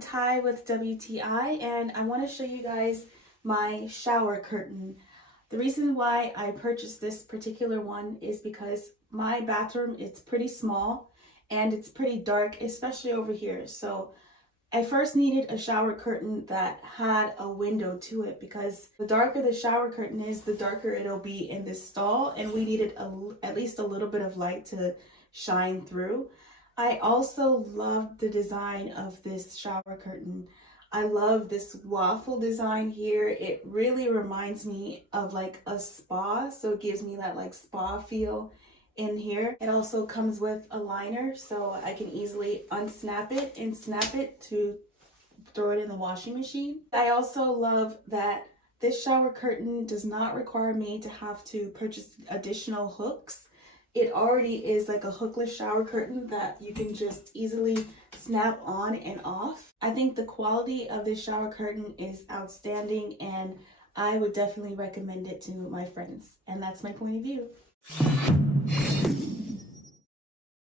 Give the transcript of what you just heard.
Ty with WTI, and I want to show you guys my shower curtain. The reason why I purchased this particular one is because my bathroom, it's pretty small and it's pretty dark, especially over here. So I first needed a shower curtain that had a window to it, because the darker the shower curtain is, the darker it'll be in this stall, and we needed at least a little bit of light to shine through. I also love the design of this shower curtain. I love this waffle design here. It really reminds me of like a spa, so it gives me that like spa feel in here. It also comes with a liner, so I can easily unsnap it and snap it to throw it in the washing machine. I also love that this shower curtain does not require me to have to purchase additional hooks. It already is like a hookless shower curtain that you can just easily snap on and off. I think the quality of this shower curtain is outstanding, and I would definitely recommend it to my friends. And that's my point of view.